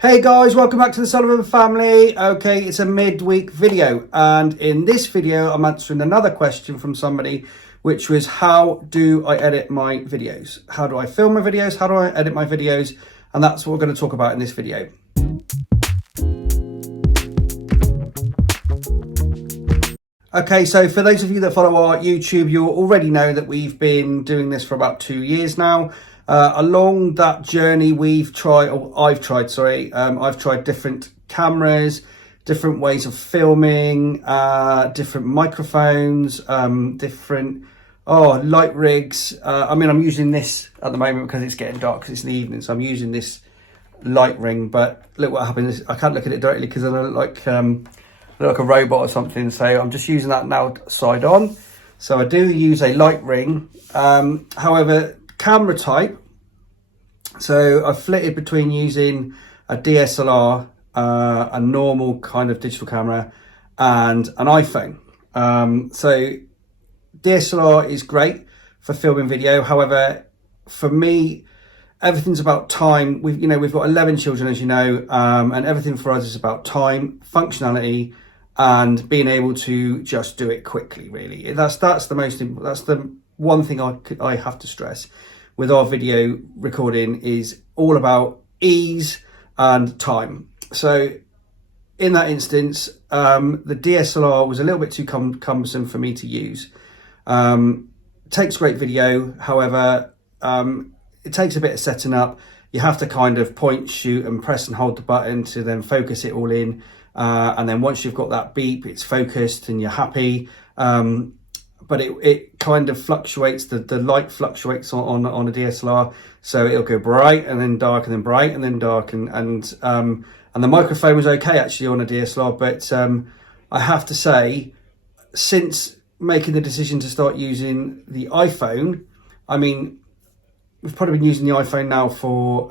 Hey guys, welcome back to the Sullivan family. Okay, it's a midweek video, and in this video I'm answering another question from somebody, which was how do I edit my videos? How do I film my videos? How do I edit my videos? And that's what we're going to talk about in this video. Okay, so for those of you that follow our YouTube, you already know that we've been doing this for about 2 years now. Along that journey, I've tried different cameras, different ways of filming, different microphones, different light rigs. I'm using this at the moment because it's getting dark because it's the evening, so I'm using this light ring. But look what happens, I can't look at it directly because I look like a robot or something, so I'm just using that now side on. So I do use a light ring. However, camera type, so I've flitted between using a DSLR, a normal kind of digital camera, and an iPhone. So DSLR is great for filming video. However, for me, everything's about time. We've got 11 children, as you know, and everything for us is about time, functionality, and being able to just do it quickly. Really, that's the one thing I have to stress with our video recording is all about ease and time. So in that instance, the DSLR was a little bit too cumbersome for me to use. Takes great video, however, it takes a bit of setting up. You have to kind of point, shoot and press and hold the button to then focus it all in. And then once you've got that beep, it's focused and you're happy. But it kind of fluctuates, the light fluctuates on a DSLR. So it'll go bright and then dark and then bright and then dark. And the microphone was okay actually on a DSLR. But I have to say, since making the decision to start using the iPhone, we've probably been using the iPhone now for,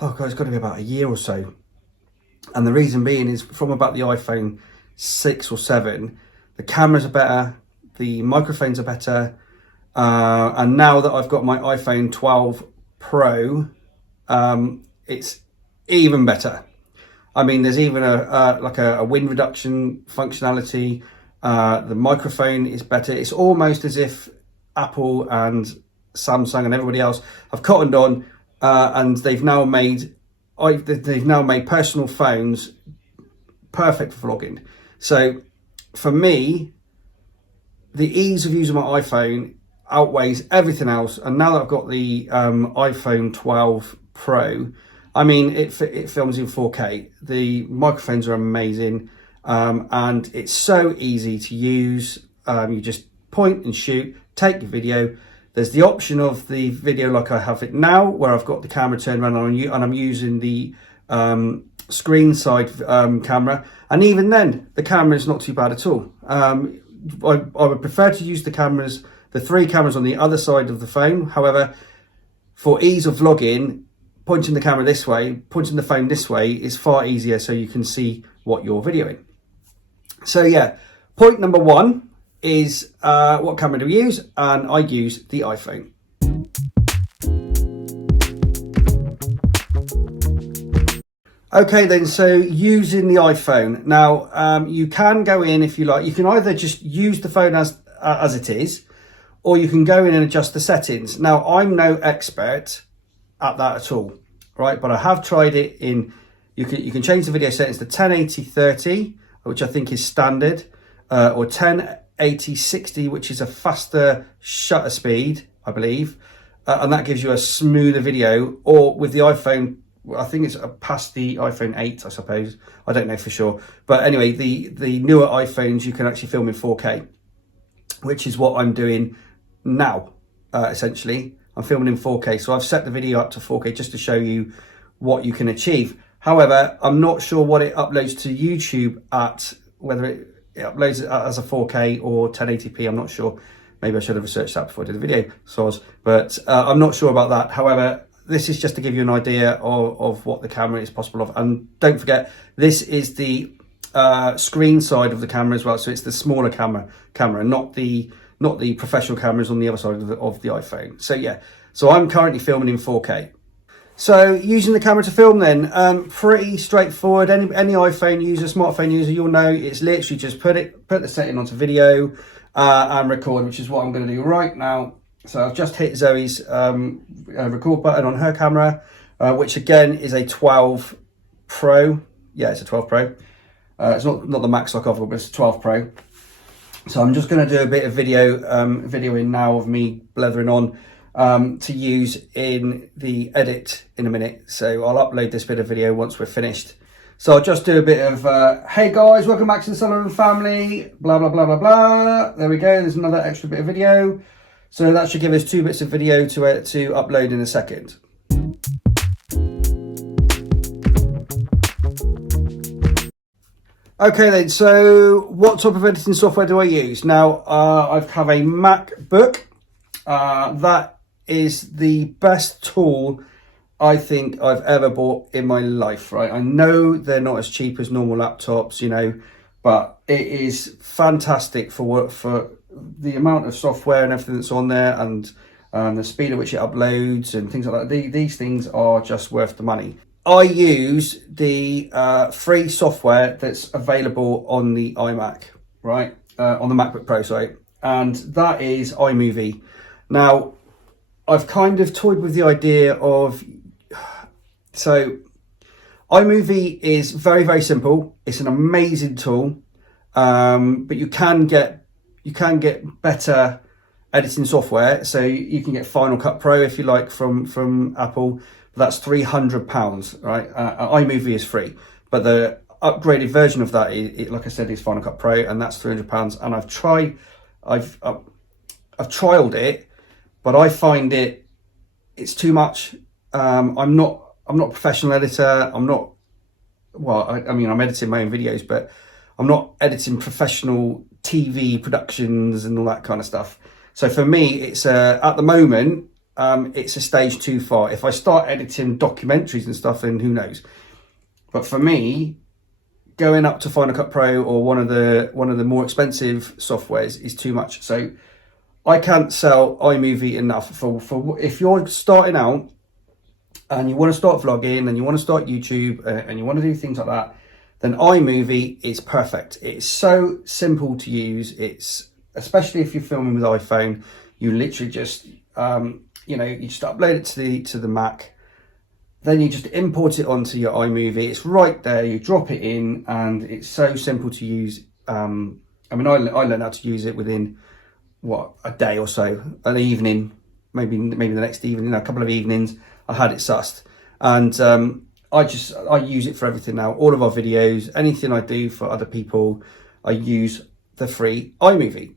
it's got to be about a year or so. And the reason being is from about the iPhone 6 or 7, the cameras are better, the microphones are better. And now that I've got my iPhone 12 Pro, it's even better. There's even a wind reduction functionality. The microphone is better. It's almost as if Apple and Samsung and everybody else have cottoned on, and they've now made personal phones perfect for vlogging. So for me, the ease of using my iPhone outweighs everything else. And now that I've got the iPhone 12 Pro, it films in 4K. The microphones are amazing, and it's so easy to use. You just point and shoot, take your video. There's the option of the video like I have it now, where I've got the camera turned around and I'm using the screen side camera, and even then the camera is not too bad at all. I would prefer to use the 3 cameras on the other side of the phone. However, for ease of vlogging, pointing the camera this way, pointing the phone this way is far easier, so you can see what you're videoing. So yeah, point number 1 is what camera do we use? And I use the iPhone. Okay then, so using the iPhone. Now, you can go in, if you like, you can either just use the phone as it is, or you can go in and adjust the settings. Now, I'm no expert at that at all, right? But I have tried it in, you can change the video settings to 1080-30, which I think is standard, or 1080-60, which is a faster shutter speed, I believe. And that gives you a smoother video. Or with the iPhone, I think it's past the iPhone 8, I suppose. I don't know for sure. But anyway, the newer iPhones, you can actually film in 4K, which is what I'm doing now, essentially. I'm filming in 4K. So I've set the video up to 4K just to show you what you can achieve. However, I'm not sure what it uploads to YouTube at, whether it uploads it as a 4K or 1080p, I'm not sure. Maybe I should have researched that before I did the video, but I'm not sure about that. However, this is just to give you an idea of what the camera is possible of. And don't forget, this is the screen side of the camera as well. So it's the smaller camera, not the professional cameras on the other side of the iPhone. So yeah, so I'm currently filming in 4K. So using the camera to film then, pretty straightforward. Any iPhone user, smartphone user, you'll know it's literally just put the setting onto video and record, which is what I'm going to do right now. So I've just hit Zoe's record button on her camera, which again is a 12 Pro. Yeah, it's a 12 Pro. It's not the max like I've got, but it's a 12 Pro. So I'm just going to do a bit of videoing now of me blethering on to use in the edit in a minute. So I'll upload this bit of video once we're finished. So I'll just do a bit of, hey guys, welcome back to the Sullivan family, blah, blah, blah, blah, blah. There we go, there's another extra bit of video. So that should give us 2 bits of video to upload in a second. Okay then, so what type of editing software do I use? Now, I have a MacBook. That is the best tool I think I've ever bought in my life, right? I know they're not as cheap as normal laptops, you know, but it is fantastic for the amount of software and everything that's on there, and the speed at which it uploads and things like that. These things are just worth the money. I use the free software that's available on the iMac, right? On the MacBook Pro, sorry. And that is iMovie. Now, I've kind of toyed with the idea of, so iMovie is very, very simple. It's an amazing tool, but you can get better editing software. So you can get Final Cut Pro if you like from Apple. That's £300, right? iMovie is free, but the upgraded version of that, like I said, is Final Cut Pro, and that's £300. And I've trialed it, but I find it's too much. I'm not a professional editor. I'm not. Well, I mean, I'm editing my own videos, but I'm not editing professional TV productions and all that kind of stuff. So for me, it's at the moment. It's a stage too far. If I start editing documentaries and stuff, then who knows? But for me, going up to Final Cut Pro or one of the more expensive softwares is too much. So I can't sell iMovie enough for if you're starting out and you want to start vlogging and you want to start YouTube and you want to do things like that, then iMovie is perfect. It's so simple to use. It's, especially if you're filming with iPhone, you literally just you just upload it to the Mac, then you just import it onto your iMovie. It's right there, you drop it in, and it's so simple to use. I mean, I learned how to use it within, a day or so, an evening, maybe the next evening, a couple of evenings, I had it sussed. And I use it for everything now. All of our videos, anything I do for other people, I use the free iMovie.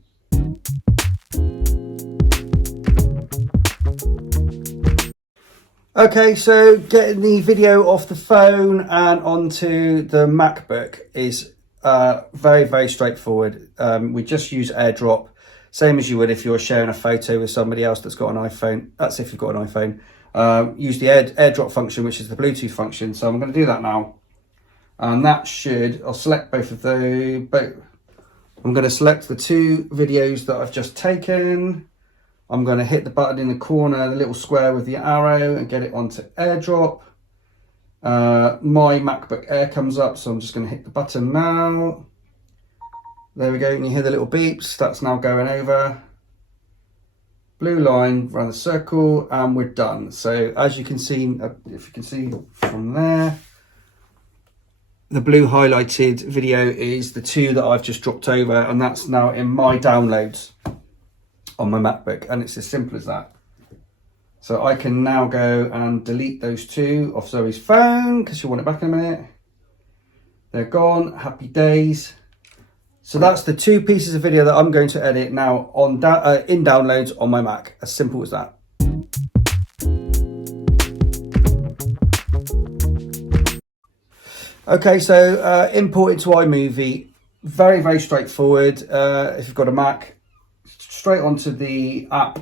Okay, so getting the video off the phone and onto the MacBook is very, very straightforward. We just use Airdrop, same as you would if you're sharing a photo with somebody else that's got an iPhone. That's if you've got an iPhone. Use the Airdrop function, which is the Bluetooth function. So I'm going to do that now. And that I'll select both of those. I'm going to select the 2 videos that I've just taken. I'm going to hit the button in the corner, the little square with the arrow, and get it onto AirDrop. My MacBook Air comes up, so I'm just going to hit the button now. There we go, and you hear the little beeps. That's now going over. Blue line around the circle, and we're done. So as you can see, if you can see from there, the blue highlighted video is the 2 that I've just dropped over, and that's now in my downloads on my MacBook, and it's as simple as that. So I can now go and delete those 2 off Zoe's phone because she'll want it back in a minute. They're gone, happy days. So that's the 2 pieces of video that I'm going to edit now on in downloads on my Mac. As simple as that. Okay, so import into iMovie, very, very straightforward. If you've got a Mac, straight onto the app.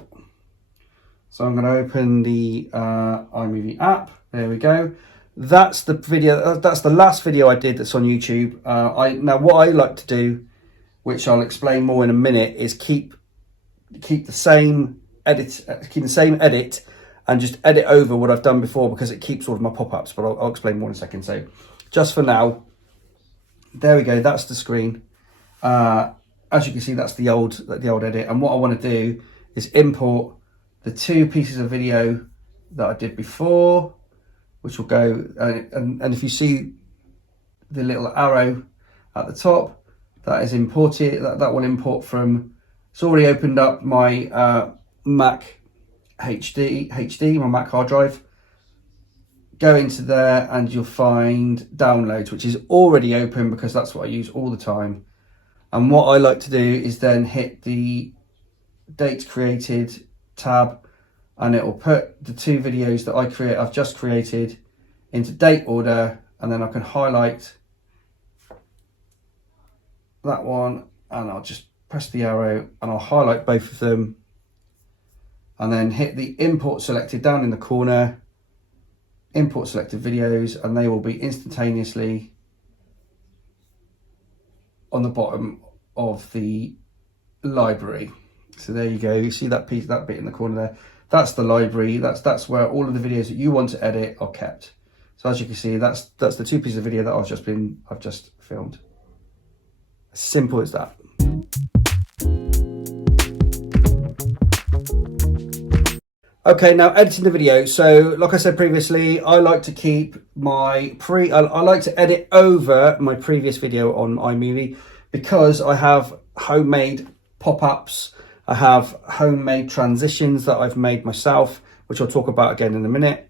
So I'm going to open the iMovie app. There we go. That's the video. That's the last video I did that's on YouTube. Now what I like to do, which I'll explain more in a minute, is keep the same edit, and just edit over what I've done before, because it keeps all of my pop-ups, but I'll explain more in a second. So just for now, there we go, that's the screen. As you can see, that's the old edit, and what I want to do is import the 2 pieces of video that I did before, which will go, and if you see the little arrow at the top, that is imported, that will import from, it's already opened up my Mac HD, my Mac hard drive. Go into there and you'll find downloads, which is already open because that's what I use all the time. And what I like to do is then hit the dates created tab, and it will put the 2 videos that I've just created into date order, and then I can highlight that one, and I'll just press the arrow and I'll highlight both of them, and then hit the import selected down in the corner, import selected videos, and they will be instantaneously on the bottom of the library. So there you go, you see that piece, that bit in the corner there, that's the library, that's where all of the videos that you want to edit are kept. So as you can see, that's the 2 pieces of video that I've just filmed. As simple as that. Okay, now editing the video. So like I said previously, I like to keep my I like to edit over my previous video on iMovie, because I have homemade pop-ups, I have homemade transitions that I've made myself, which I'll talk about again in a minute.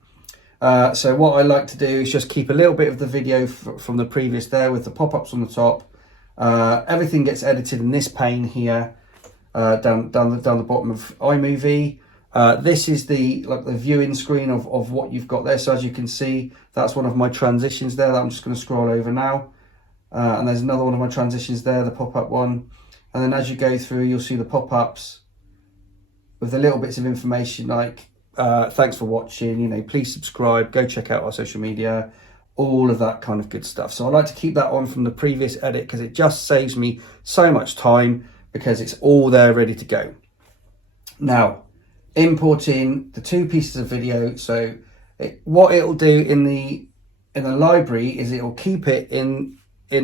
So what I like to do is just keep a little bit of the video from the previous there with the pop-ups on the top. Everything gets edited in this pane here, down the bottom of iMovie. This is the viewing screen of what you've got there. So as you can see, that's one of my transitions there that I'm just going to scroll over now. And there's another one of my transitions there, the pop-up one. And then as you go through, you'll see the pop-ups with the little bits of information like, thanks for watching, please subscribe, go check out our social media, all of that kind of good stuff. So I like to keep that on from the previous edit because it just saves me so much time, because it's all there ready to go. Now, importing the 2 pieces of video. So what it'll do in the library is it will keep it in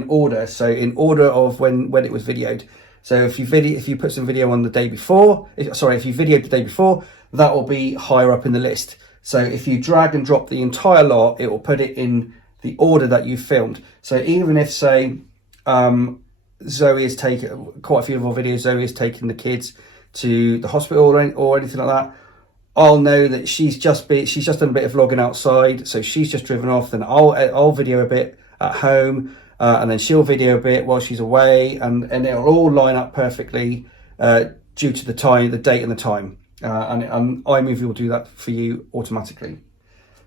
order. So in order of when it was videoed. So if you put some video on the day before, if you videoed the day before, that will be higher up in the list. So if you drag and drop the entire lot, it will put it in the order that you filmed. So even if, say, Zoe is taking quite a few of our videos, Zoe is taking the kids to the hospital or anything like that, I'll know that she's just done a bit of vlogging outside, so she's just driven off. Then I'll video a bit at home, and then she'll video a bit while she's away, and it'll all line up perfectly due to the time, the date, and the time. And iMovie will do that for you automatically.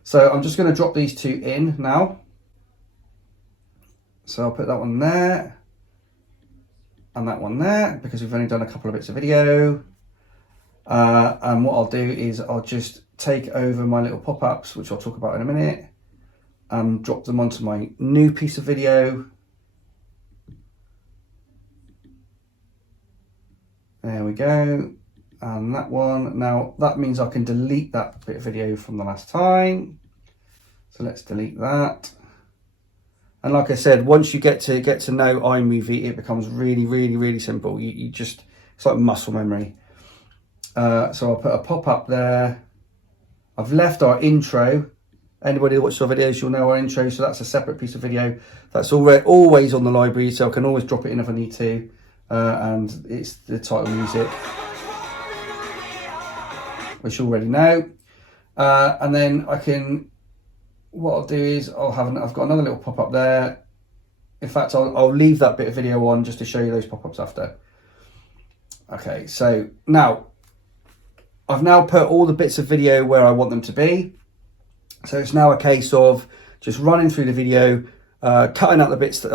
So I'm just going to drop these 2 in now. So I'll put that one there and that one there, because we've only done a couple of bits of video. And what I'll do is I'll just take over my little pop-ups, which I'll talk about in a minute, and drop them onto my new piece of video. There we go. And that one. Now that means I can delete that bit of video from the last time. So let's delete that. And like I said, once you get to know iMovie, it becomes really, really, really simple. You just, it's like muscle memory. So I'll put a pop-up there. I've left our intro. Anybody who watches our videos, you'll know our intro. So that's a separate piece of video. That's always on the library, so I can always drop it in if I need to. And it's the title music, which you already know. And then what I'll do is I've got another little pop-up there. In fact, I'll leave that bit of video on just to show you those pop-ups after. Okay, so now I've now put all the bits of video where I want them to be. So it's now a case of just running through the video, cutting out the bits at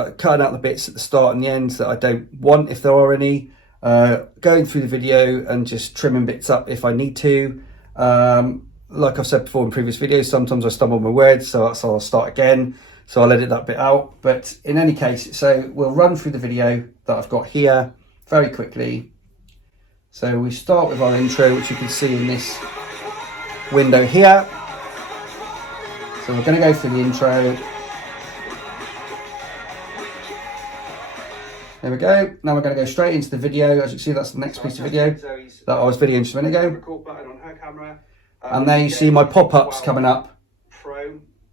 the start and the end that I don't want, if there are any, going through the video and just trimming bits up if I need to. Like I've said before in previous videos, sometimes I stumble on my words, so I'll start again. So I'll edit that bit out. But in any case, so we'll run through the video that I've got here very quickly. So we start with our intro, which you can see in this window here. So we're going to go through the intro. There we go. Now we're going to go straight into the video. As you can see, that's the next piece of video that I was videoing just a minute ago. And there you see my pop-ups coming up.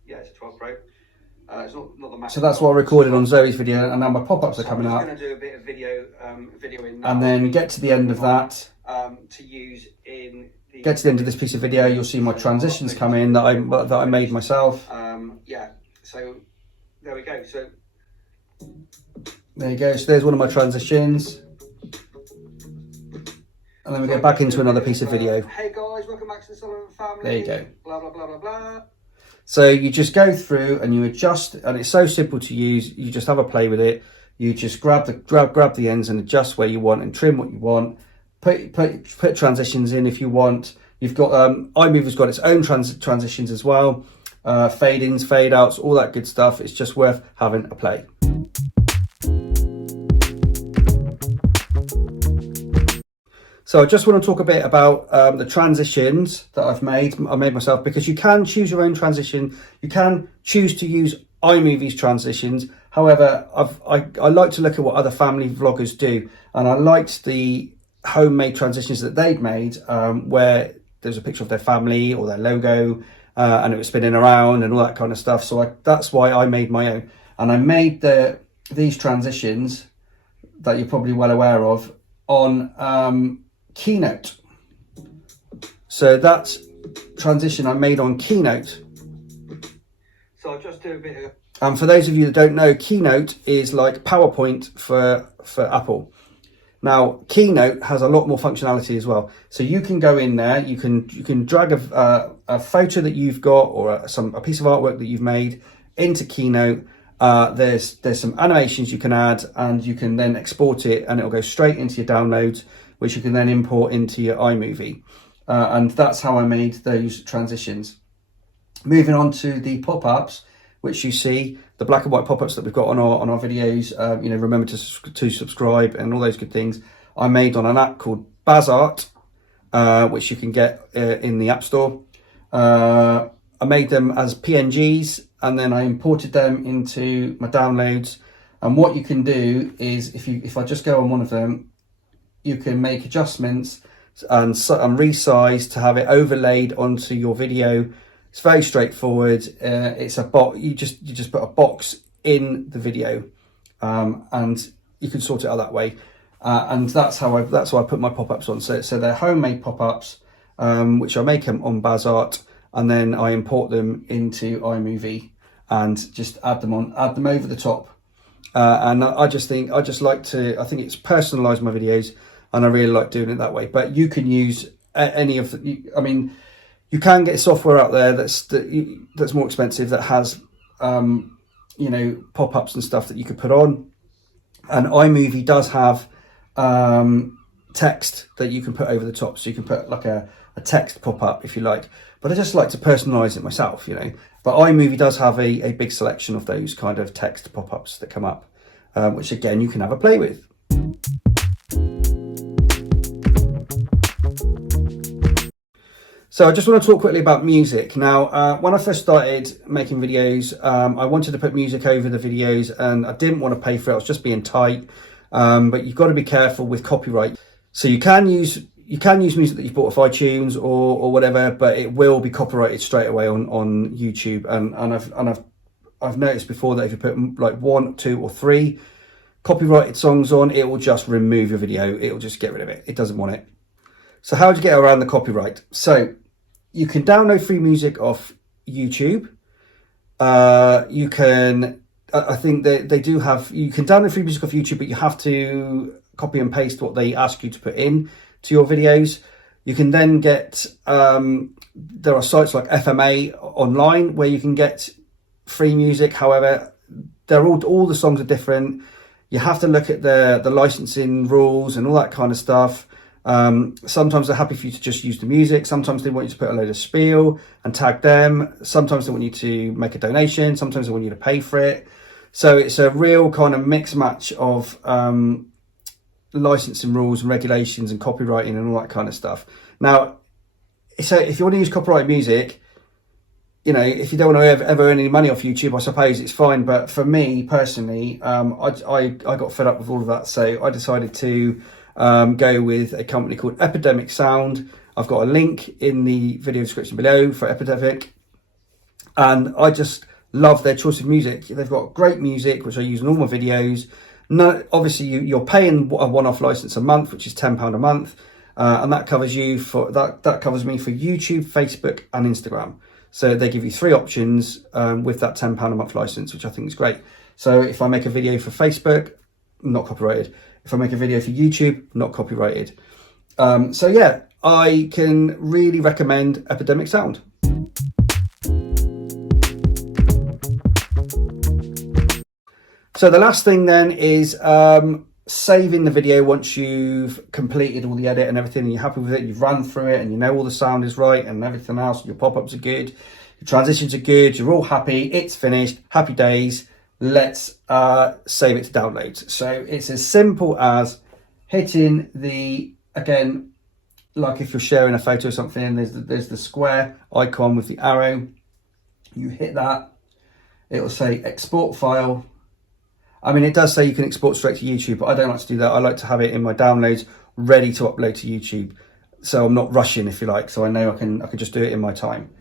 Yeah, it's a 12 Pro. It's not the Max. So that's what I recorded on Zoe's video, and now my pop-ups are coming up. I'm going to do a bit of video in and then get to the end of that. To use in the get to the end of this piece of video, you'll see my transitions come in that I made myself. Yeah. So there we go. So there you go. So there's one of my transitions. And then we go back into another piece of video. Hey guys, welcome back to the Sullivan family. There you go. Blah blah blah blah blah. So you just go through and you adjust, and it's so simple to use. You just have a play with it. You just grab the ends and adjust where you want and trim what you want. Put transitions in if you want. You've got iMovie's got its own transitions as well. Fade ins, fade outs, all that good stuff. It's just worth having a play. So I just want to talk a bit about the transitions that I made myself, because you can choose your own transition. You can choose to use iMovie's transitions. However, I like to look at what other family vloggers do, and I liked the homemade transitions that they'd made, where there's a picture of their family or their logo, and it was spinning around and all that kind of stuff. So that's why I made my own, and I made these transitions that you're probably well aware of on Keynote. So that transition I made on Keynote. So I'll just do a bit of... And for those of you that don't know, Keynote is like PowerPoint for Apple. Now, Keynote has a lot more functionality as well. So you can go in there, you can drag a photo that you've got, or a piece of artwork that you've made into Keynote. There's some animations you can add, and you can then export it, and it'll go straight into your downloads, which you can then import into your iMovie. And that's how I made those transitions. Moving on to the pop-ups, which you see, the black and white pop-ups that we've got on our videos. Remember to subscribe and all those good things. I made on an app called Bazart, which you can get in the App Store. I made them as PNGs, and then I imported them into my downloads. And what you can do is, if I just go on one of them, you can make adjustments and resize to have it overlaid onto your video. It's very straightforward. It's a box. You just put a box in the video, and you can sort it out that way. And that's how I put my pop-ups on. So they're homemade pop-ups, which I make them on Bazart, and then I import them into iMovie and just add them over the top. And I think it's personalized my videos, and I really like doing it that way. But you can use any of the, you can get software out there that's more expensive, that has pop-ups and stuff that you could put on. And iMovie does have text that you can put over the top, so you can put like a text pop-up if you like. But I just like to personalize it myself, But iMovie does have a big selection of those kind of text pop-ups that come up, which again you can have a play with. So I just want to talk quickly about music. Now, when I first started making videos, I wanted to put music over the videos, and I didn't want to pay for it. I was just being tight. But you've got to be careful with copyright. So you can use music that you've bought off iTunes or whatever, but it will be copyrighted straight away on YouTube. And I've noticed before that if you put like 1, 2, or 3 copyrighted songs on, it will just remove your video. It will just get rid of it. It doesn't want it. So how do you get around the copyright? So you can download free music off YouTube. You can, I think they do have, you can download free music off YouTube, but you have to copy and paste what they ask you to put in to your videos. You can then get, there are sites like FMA online where you can get free music. However, they're all the songs are different. You have to look at the licensing rules and all that kind of stuff. Sometimes they're happy for you to just use the music. Sometimes they want you to put a load of spiel and tag them. Sometimes they want you to make a donation. Sometimes they want you to pay for it. So it's a real kind of mix match of licensing rules and regulations and copywriting and all that kind of stuff. Now, so if you want to use copyrighted music, you know, if you don't want to ever earn any money off YouTube, I suppose it's fine. But for me personally, I got fed up with all of that, so I decided to go with a company called Epidemic Sound. I've got a link in the video description below for Epidemic, and I just love their choice of music. They've got great music, which I use in all my videos. No, obviously you're paying a one-off license a month, which is £10 a month, and that covers you for that covers me for YouTube, Facebook, and Instagram. So they give you 3 options with that £10 a month license, which I think is great. So if I make a video for Facebook, not copyrighted. If I make a video for YouTube, not copyrighted. So yeah, I can really recommend Epidemic Sound. So the last thing then is saving the video once you've completed all the edit and everything, and you're happy with it, you've run through it, and you know all the sound is right and everything else, your pop-ups are good, your transitions are good, you're all happy, it's finished, happy days, let's save it to download. So it's as simple as hitting the, again, like if you're sharing a photo or something, there's the square icon with the arrow, you hit that, it will say export file. I mean, it does say you can export straight to YouTube, but I don't like to do that. I like to have it in my downloads ready to upload to YouTube. So I'm not rushing, if you like. So I know I can just do it in my time.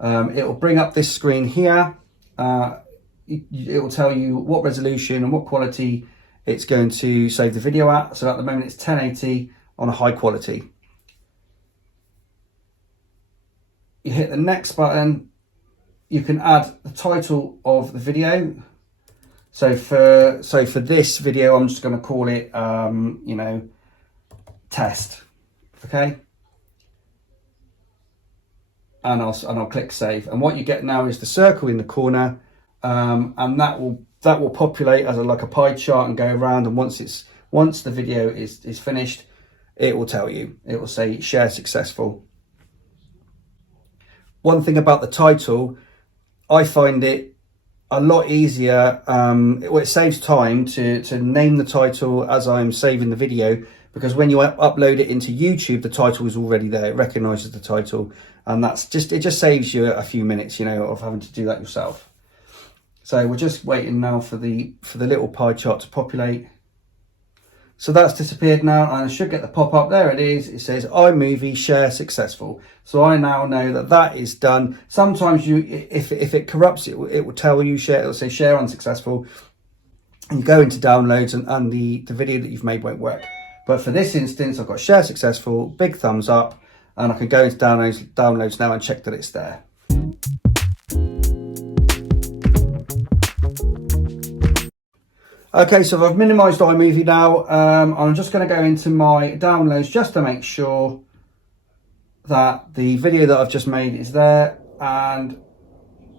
It will bring up this screen here. It will tell you what resolution and what quality it's going to save the video at. So at the moment it's 1080 on a high quality. You hit the next button. You can add the title of the video. So for this video, I'm just going to call it, you know, test, okay? And I'll click save. And what you get now is the circle in the corner, and that will populate as like a pie chart and go around. And once the video is finished, it will tell you. It will say share successful. One thing about the title, I find it a lot easier, it saves time to name the title as I'm saving the video, because when you upload it into YouTube, the title is already there, it recognizes the title, and it just saves you a few minutes, you know, of having to do that yourself. So we're just waiting now for the little pie chart to populate. So that's disappeared now, and I should get the pop-up. There it is. It says iMovie share successful. So I now know that is done. Sometimes if it corrupts, it will tell you it'll say share unsuccessful, and you go into downloads and the video that you've made won't work. But for this instance, I've got share successful, big thumbs up, and I can go into downloads now and check that it's there. Okay, so I've minimized iMovie now. I'm just going to go into my downloads just to make sure that the video that I've just made is there. And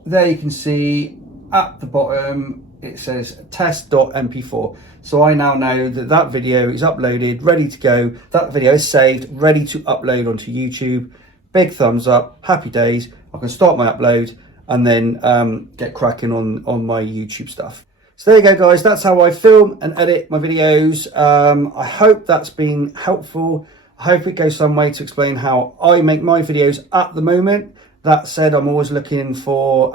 there you can see at the bottom, it says test.mp4. So I now know that video is uploaded, ready to go. That video is saved, ready to upload onto YouTube. Big thumbs up, happy days. I can start my upload and then get cracking on my YouTube stuff. So there you go, guys. That's how I film and edit my videos. I hope that's been helpful. I hope it goes some way to explain how I make my videos at the moment. That said, I'm always looking for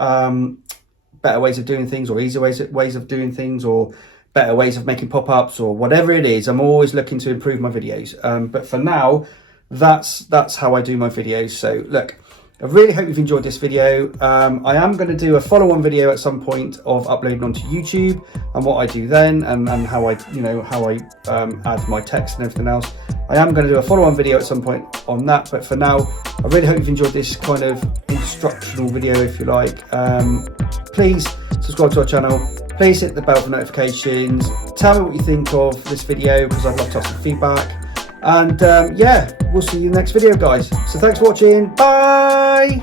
better ways of doing things, or easier ways of doing things, or better ways of making pop-ups, or whatever it is. I'm always looking to improve my videos. But for now, that's how I do my videos. So look, I really hope you've enjoyed this video. I am going to do a follow-on video at some point of uploading onto YouTube and what I do then, and how I add my text and everything else. I am going to do a follow-on video at some point on that, but for now, I really hope you've enjoyed this kind of instructional video, if you like. Please subscribe to our channel. Please hit the bell for notifications. Tell me what you think of this video, because I'd love to have some feedback. And yeah, we'll see you in the next video, guys. So thanks for watching. Bye.